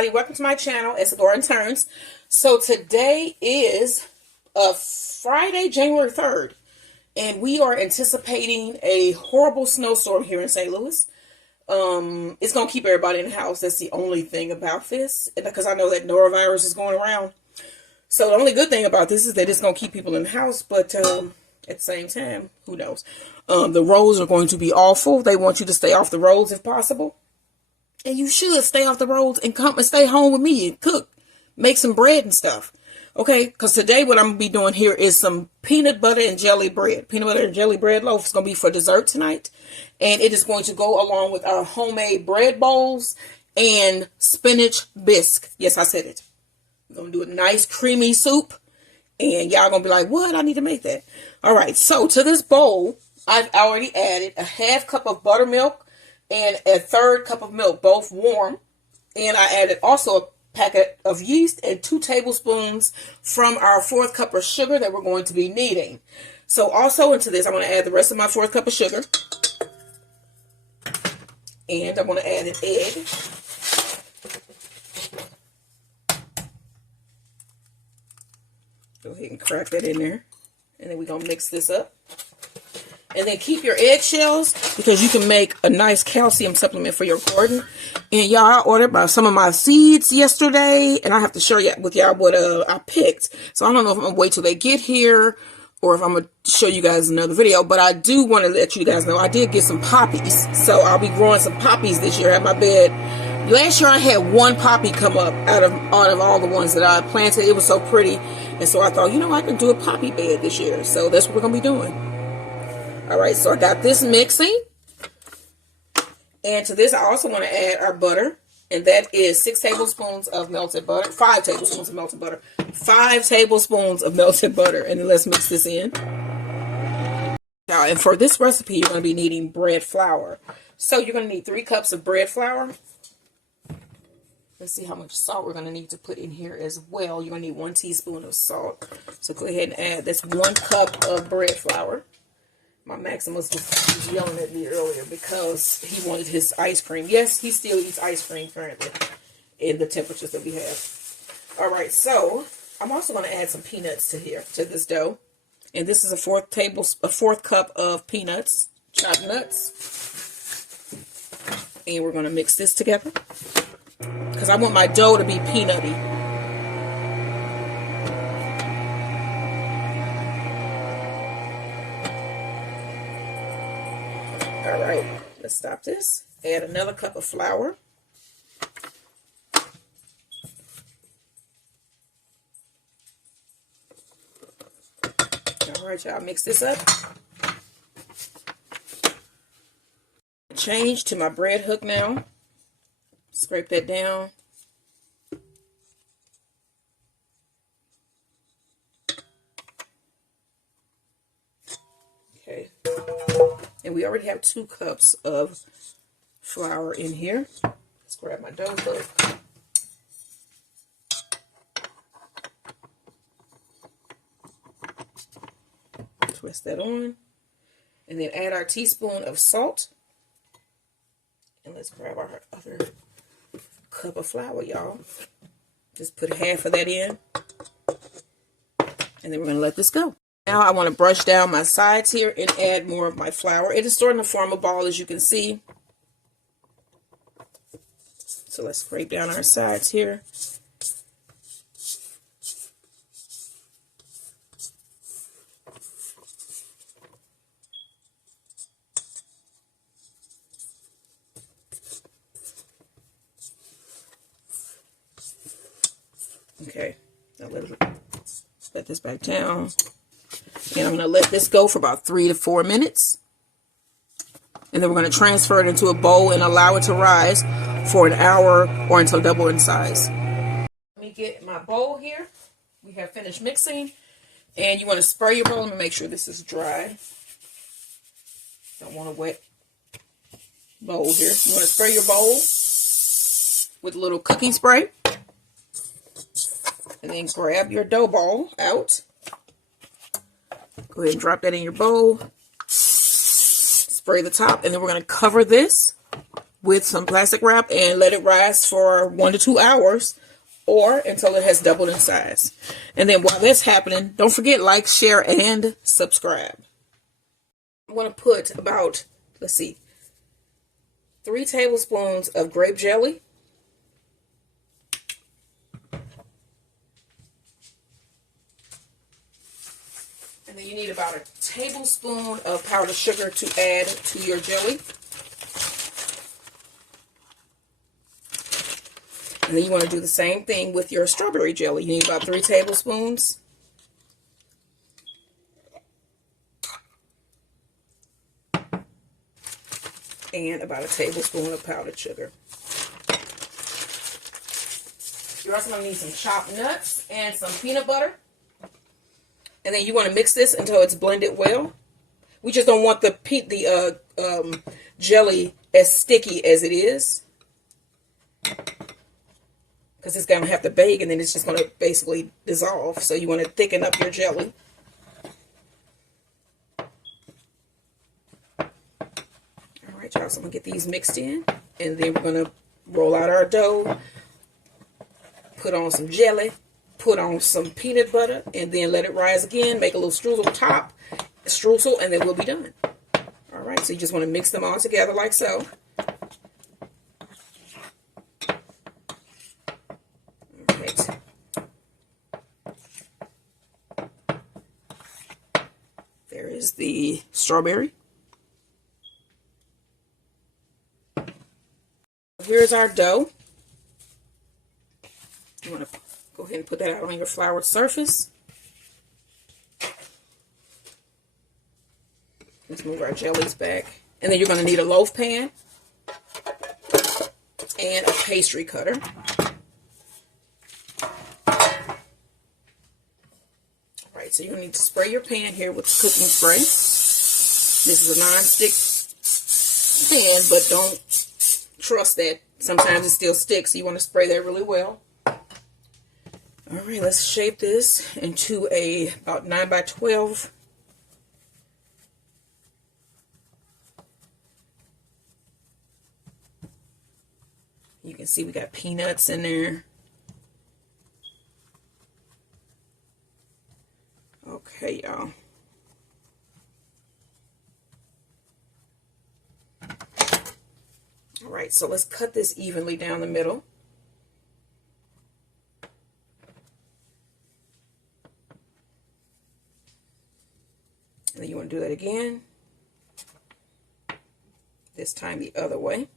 everybody, welcome to my channel. It's Adora and Turns. So today is Friday, January 3rd, and we are anticipating a horrible snowstorm here in St. Louis. It's going to keep everybody in the house. That's the only thing about this, because I know that norovirus is going around. So the only good thing about this is that it's going to keep people in the house, but at the same time, who knows? The roads are going to be awful. They want you to stay off the roads if possible. And you should stay off the roads and come and stay home with me and cook. Make some bread and stuff. Okay? Because today what I'm going to be doing here is some peanut butter and jelly bread. Peanut butter and jelly bread loaf is going to be for dessert tonight. And it is going to go along with our homemade bread bowls and spinach bisque. Yes, I said it. We're going to do a nice creamy soup. And y'all going to be like, what? I need to make that. All right. So to this bowl, I've already added a half cup of buttermilk and a third cup of milk, both warm. And I added also a packet of yeast and 2 tablespoons from our 4th cup of sugar that we're going to be needing. So also into this, I'm going to add the rest of my 4th cup of sugar. And I'm going to add an egg. Go ahead and crack that in there. And then we're going to mix this up. And then keep your eggshells, because you can make a nice calcium supplement for your garden. And y'all, I ordered some of my seeds yesterday, and I have to share with y'all what I picked. So I don't know if I'm going to wait till they get here or if I'm going to show you guys another video. But I do want to let you guys know I did get some poppies. So I'll be growing some poppies this year at my bed. Last year I had 1 poppy come up out of all the ones that I planted. It was so pretty. And so I thought, you know, I can do a poppy bed this year. So that's what we're going to be doing. All right, so I got this mixing. And to this, I also want to add our butter. And that is 6 tablespoons of melted butter. 5 tablespoons of melted butter. 5 tablespoons of melted butter. And then let's mix this in. Now, and for this recipe, you're going to be needing bread flour. So you're going to need 3 cups of bread flour. Let's see how much salt we're going to need to put in here as well. You're going to need 1 teaspoon of salt. So go ahead and add this 1 cup of bread flour. My Maximus was yelling at me earlier because he wanted his ice cream. Yes, he still eats ice cream currently in the temperatures that we have. All right, so I'm also going to add some peanuts to this dough. And this is a 4th cup of peanuts, chopped nuts. And we're going to mix this together because I want my dough to be peanutty. All right, let's stop this. Add another cup of flour. All right, y'all, mix this up. Change to my bread hook now. Scrape that down. Okay. And we already have 2 cups of flour in here. Let's grab my dough hook. Twist that on. And then add our teaspoon of salt. And let's grab our other cup of flour, y'all. Just put half of that in. And then we're going to let this go. Now I want to brush down my sides here and add more of my flour. It is starting to form a ball, as you can see. So let's scrape down our sides here. Okay, now let this back down. And I'm going to let this go for about 3 to 4 minutes. And then we're going to transfer it into a bowl and allow it to rise for an hour or until double in size. Let me get my bowl here. We have finished mixing. And you want to spray your bowl. Let me make sure this is dry. Don't want a wet bowl here. You want to spray your bowl with a little cooking spray. And then grab your dough ball out. Go ahead and drop that in your bowl. Spray the top, and then we're going to cover this with some plastic wrap and let it rise for 1 to 2 hours or until it has doubled in size. And then while that's happening, don't forget, like, share, and subscribe. I'm going to put about, let's see, 3 tablespoons of grape jelly. And then you need about a tablespoon of powdered sugar to add to your jelly. And then you want to do the same thing with your strawberry jelly. You need about 3 tablespoons. And about a tablespoon of powdered sugar. You're also going to need some chopped nuts and some peanut butter. And then you want to mix this until it's blended well. We just don't want the jelly as sticky as it is, because it's going to have to bake and then it's just going to basically dissolve. So you want to thicken up your jelly. Alright, y'all, so I'm going to get these mixed in. And then we're going to roll out our dough, put on some jelly, put on some peanut butter, and then let it rise again. Make a little streusel, and then we'll be done. Alright, so you just want to mix them all together like so. Alright. There is the strawberry. Here's our dough. You want to go ahead and put that out on your floured surface. Let's move our jellies back. And then you're going to need a loaf pan and a pastry cutter. Alright, so you're going to need to spray your pan here with cooking spray. This is a non-stick pan, but don't trust that. Sometimes it still sticks, so you want to spray that really well. Alright, let's shape this into about 9 by 12. You can see we got peanuts in there. Okay, y'all. Alright, so let's cut this evenly down the middle. And then you want to do that again. This time the other way.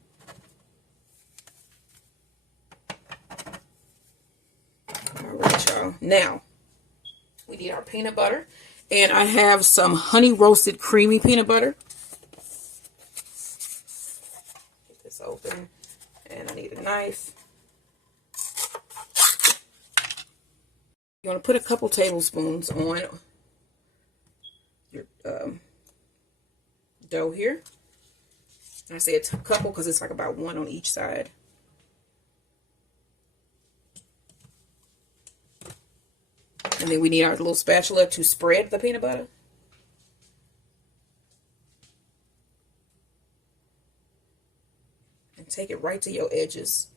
Alright, y'all. Now, we need our peanut butter. And I have some honey roasted creamy peanut butter. Get this open. And I need a knife. You want to put a couple tablespoons on your dough here. I say a couple because it's like about 1 on each side. And then we need our little spatula to spread the peanut butter. And take it right to your edges.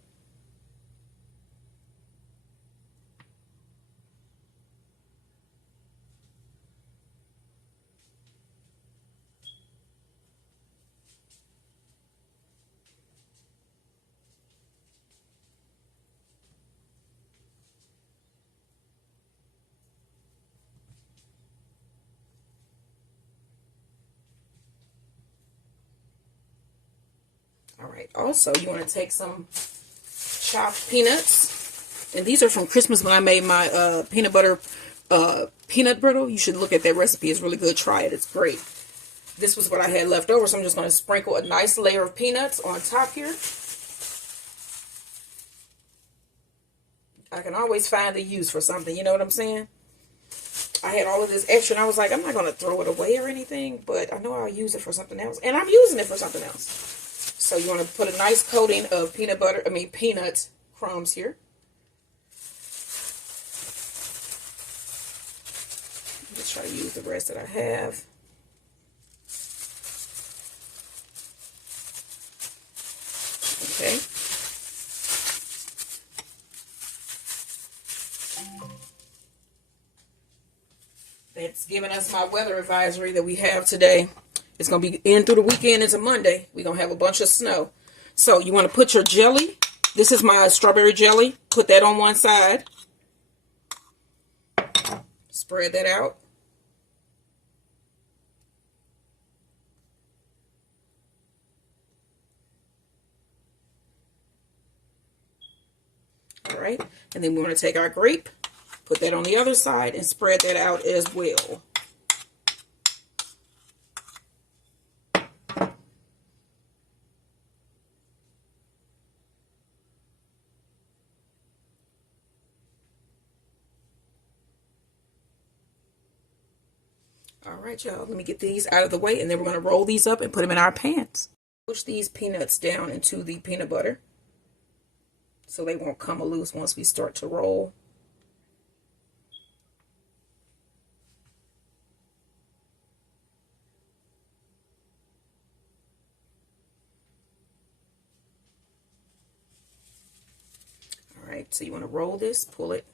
Alright, also you want to take some chopped peanuts. And these are from Christmas when I made my peanut butter peanut brittle. You should look at that recipe. It's really good. Try it. It's great. This was what I had left over, so I'm just going to sprinkle a nice layer of peanuts on top here. I can always find a use for something, you know what I'm saying? I had all of this extra, and I was like, I'm not going to throw it away or anything, but I know I'll use it for something else. And I'm using it for something else. So you want to put a nice coating of peanut crumbs here. Let's try to use the rest that I have. That's giving us my weather advisory that we have today. It's going to be in through the weekend into Monday. We're going to have a bunch of snow. So you want to put your jelly. This is my strawberry jelly. Put that on one side. Spread that out. All right. And then we want to take our grape, put that on the other side, and spread that out as well. All right, y'all, let me get these out of the way, and then we're going to roll these up and put them in our pans. Push these peanuts down into the peanut butter so they won't come loose once we start to roll. All right, so you want to roll this, pull it.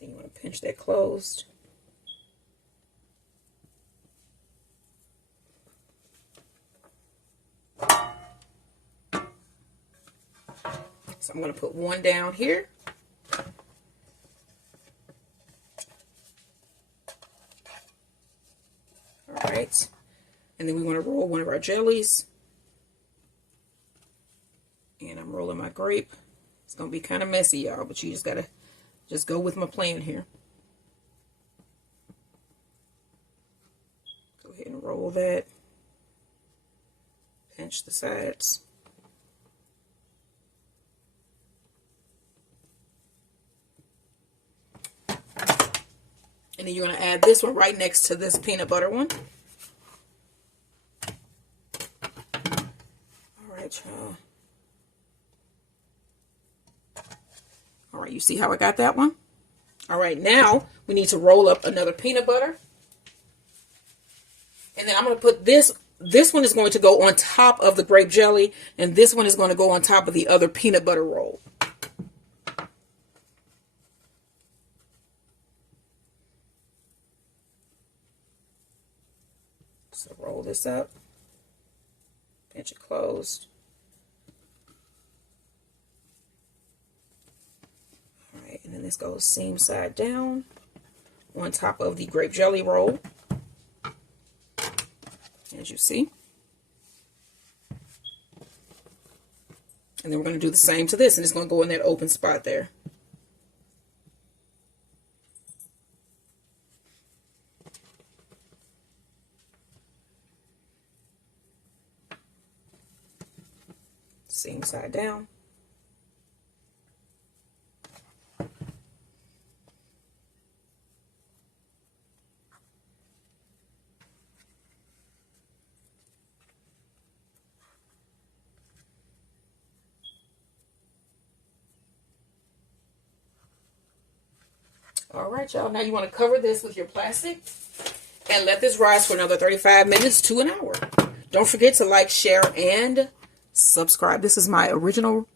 Then you want to pinch that closed. So I'm going to put one down here. All right. And then we want to roll one of our jellies. And I'm rolling my grape. It's going to be kind of messy, y'all, but you just got to just go with my plan here. Go ahead and roll that. Pinch the sides. And then you're going to add this one right next to this peanut butter one. All right, y'all. All right, you see how I got that one? All right, now we need to roll up another peanut butter. And then I'm going to put this one is going to go on top of the grape jelly, and this one is going to go on top of the other peanut butter roll. So roll this up, pinch it closed. All right, and then this goes seam side down on top of the grape jelly roll, as you see. And then we're going to do the same to this, and it's going to go in that open spot there. Seam side down. All right, y'all. Now you want to cover this with your plastic and let this rise for another 35 minutes to an hour. Don't forget to like, share, and subscribe. This is my original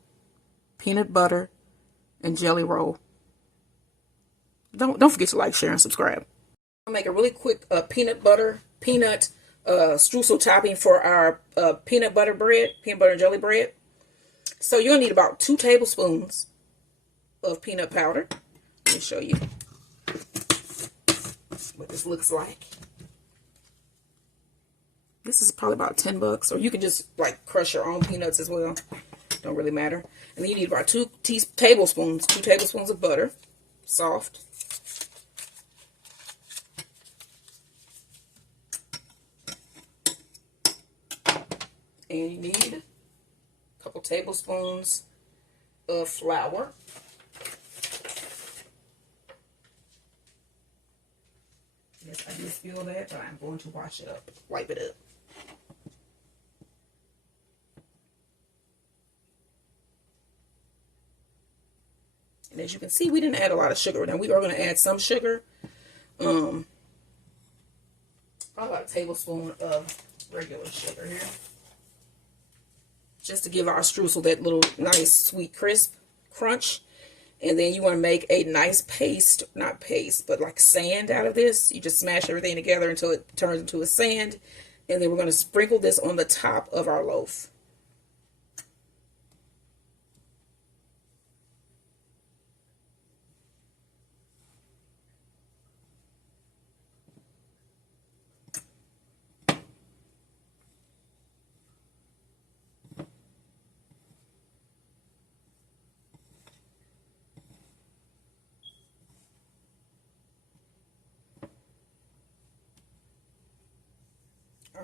peanut butter and jelly roll. Don't forget to like, share, and subscribe. I'll make a really quick peanut streusel topping for our peanut butter and jelly bread. So you're gonna need about 2 tablespoons of peanut powder. Let me show you what this looks like. This is probably about $10, or you can just like crush your own peanuts as well. Don't really matter. And then you need about 2 tablespoons of butter, soft. And you need a couple tablespoons of flour. Yes, I did spill that, but I'm going to wash it up, wipe it up. And as you can see, we didn't add a lot of sugar. Now we are going to add some sugar. Probably about a tablespoon of regular sugar here. Just to give our streusel that little nice sweet crisp crunch. And then you want to make a nice paste, not paste, but like sand out of this. You just smash everything together until it turns into a sand. And then we're going to sprinkle this on the top of our loaf.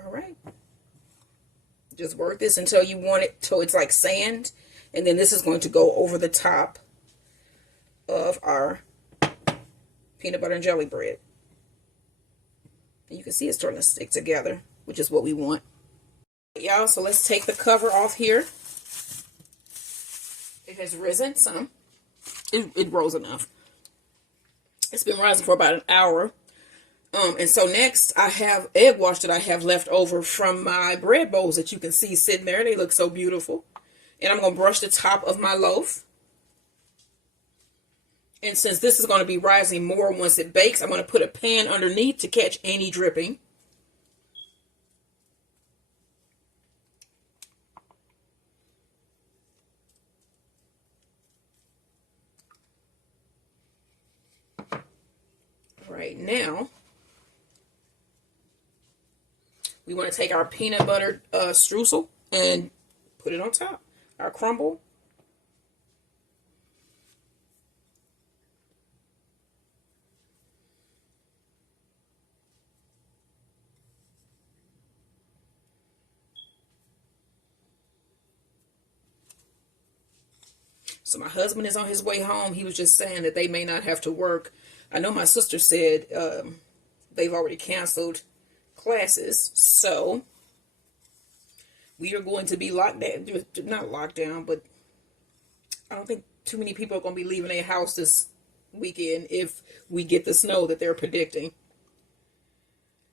All right. Just work this until you want it, till it's like sand. And then this is going to go over the top of our peanut butter and jelly bread. And you can see it's starting to stick together, which is what we want. Y'all, so let's take the cover off here. It has risen some. It rose enough. It's been rising for about an hour. And so next I have egg wash that I have left over from my bread bowls that you can see sitting there. They look so beautiful. And I'm going to brush the top of my loaf. And since this is going to be rising more once it bakes, I'm going to put a pan underneath to catch any dripping. Right now, we want to take our peanut butter streusel and put it on top. Our crumble. So my husband is on his way home. He was just saying that they may not have to work. I know my sister said they've already canceled classes, so we are going to be locked down. Not locked down, but I don't think too many people are going to be leaving their house this weekend if we get the snow that they're predicting.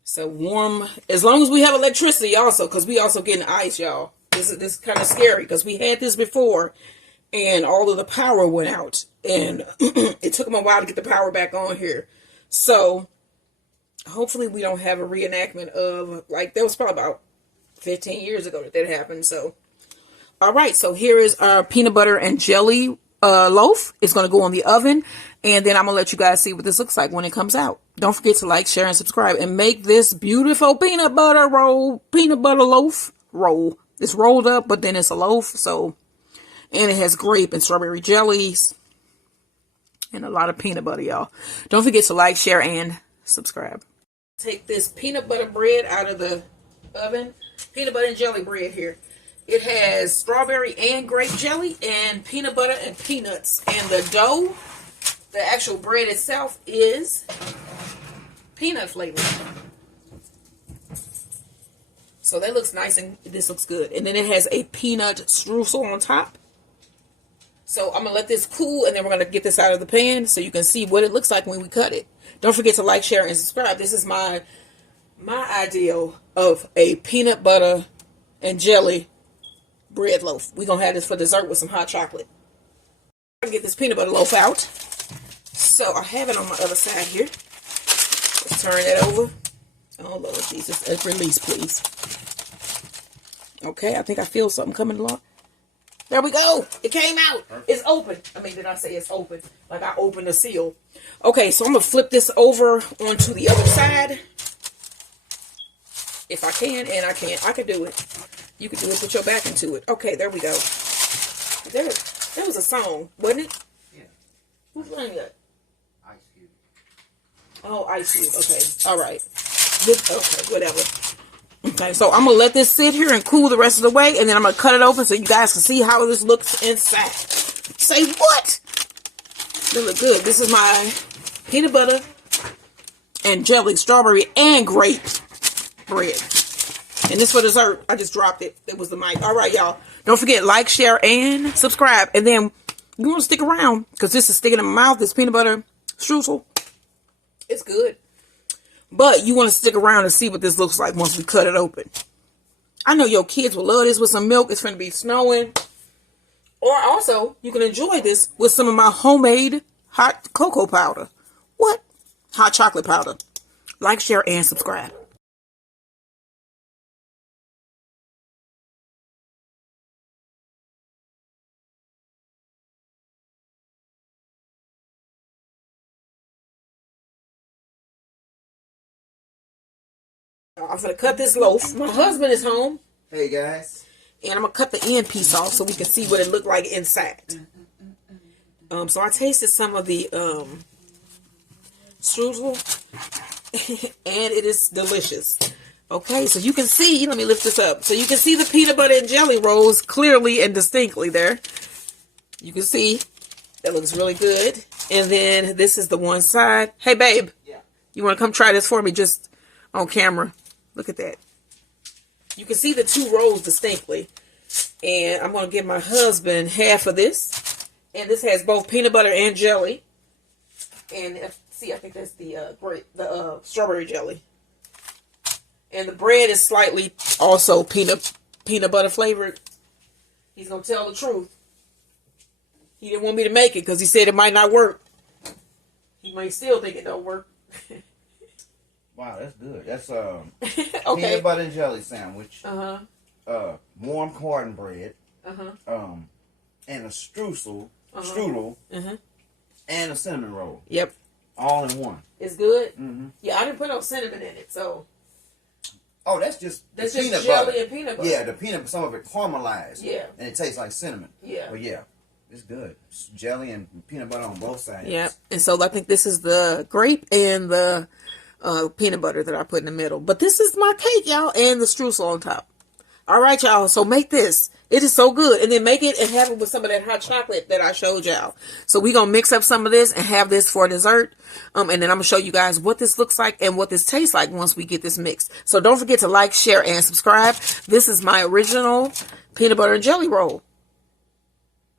So warm, as long as we have electricity also, because we also getting ice, y'all. This is kind of scary because we had this before and all of the power went out, and it took them a while to get the power back on here. So hopefully we don't have a reenactment of, like, that was probably about 15 years ago that happened. So, all right. So here is our peanut butter and jelly loaf. It's going to go on the oven. And then I'm going to let you guys see what this looks like when it comes out. Don't forget to like, share, and subscribe. And make this beautiful peanut butter loaf roll. It's rolled up, but then it's a loaf. So, and it has grape and strawberry jellies. And a lot of peanut butter, y'all. Don't forget to like, share, and subscribe. Take this peanut butter bread out of the oven. Peanut butter and jelly bread here. It has strawberry and grape jelly and peanut butter and peanuts. And the dough, the actual bread itself, is peanut flavored. So that looks nice and this looks good. And then it has a peanut streusel on top. So I'm going to let this cool, and then we're going to get this out of the pan so you can see what it looks like when we cut it. Don't forget to like, share, and subscribe. This is my ideal of a peanut butter and jelly bread loaf. We're going to have this for dessert with some hot chocolate. I'm going to get this peanut butter loaf out. So I have it on my other side here. Let's turn that over. Oh, Lord Jesus. Release, please. Okay, I think I feel something coming along. There we go. It came out. It's open. I mean, did I say it's open? Like I opened the seal. Okay, so I'm going to flip this over onto the other side. If I can, and I can. I can do it. You can do it. Put your back into it. Okay, there we go. There was a song, wasn't it? Yeah. Who playing that? Ice Cube. Oh, Ice Cube. Okay. All right. Okay, whatever. Okay, so I'm going to let this sit here and cool the rest of the way, and then I'm going to cut it open so you guys can see how this looks inside. Say what? They look good. This is my peanut butter and jelly, strawberry, and grape bread. And this for dessert. I just dropped it. It was the mic. All right, y'all. Don't forget, like, share, and subscribe. And then you want to stick around because this is sticking in my mouth. This peanut butter streusel. It's good. But you want to stick around and see what this looks like once we cut it open. I know your kids will love this with some milk. It's going to be snowing. Or also, you can enjoy this with some of my homemade hot cocoa powder. What? Hot chocolate powder. Like, share, and subscribe. I'm going to cut this loaf. My husband is home. Hey, guys. And I'm going to cut the end piece off so we can see what it looked like inside. So I tasted some of the streusel. And it is delicious. Okay, so you can see, let me lift this up. So you can see the peanut butter and jelly rolls clearly and distinctly there. You can see that looks really good. And then this is the one side. Hey, babe. Yeah. You want to come try this for me just on camera? Look at that. You can see the two rolls distinctly. And I'm going to give my husband half of this. And this has both peanut butter and jelly. And see, I think that's the grape, the strawberry jelly. And the bread is slightly also peanut butter flavored. He's going to tell the truth. He didn't want me to make it because he said it might not work. He might still think it don't work. Wow, that's good. That's Okay. peanut butter and jelly sandwich. Uh-huh. Warm cornbread. Uh-huh. And a strudel. Uh-huh. And a cinnamon roll. Yep. All in one. It's good? Mm-hmm. Yeah, I didn't put no cinnamon in it, so. Oh, that's just peanut jelly butter. And peanut butter. Yeah, the peanut, some of it caramelized. Yeah. And it tastes like cinnamon. Yeah. But yeah, it's good. It's jelly and peanut butter on both sides. Yeah. And so I think this is the grape and the peanut butter that I put in the middle. But this is my cake, y'all, and the streusel on top. All right, y'all. So make this. It is so good. And then make it and have it with some of that hot chocolate that I showed y'all. So we're going to mix up some of this and have this for dessert. And then I'm going to show you guys what this looks like and what this tastes like once we get this mixed. So don't forget to like, share, and subscribe. This is my original peanut butter and jelly roll.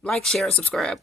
Like, share, and subscribe.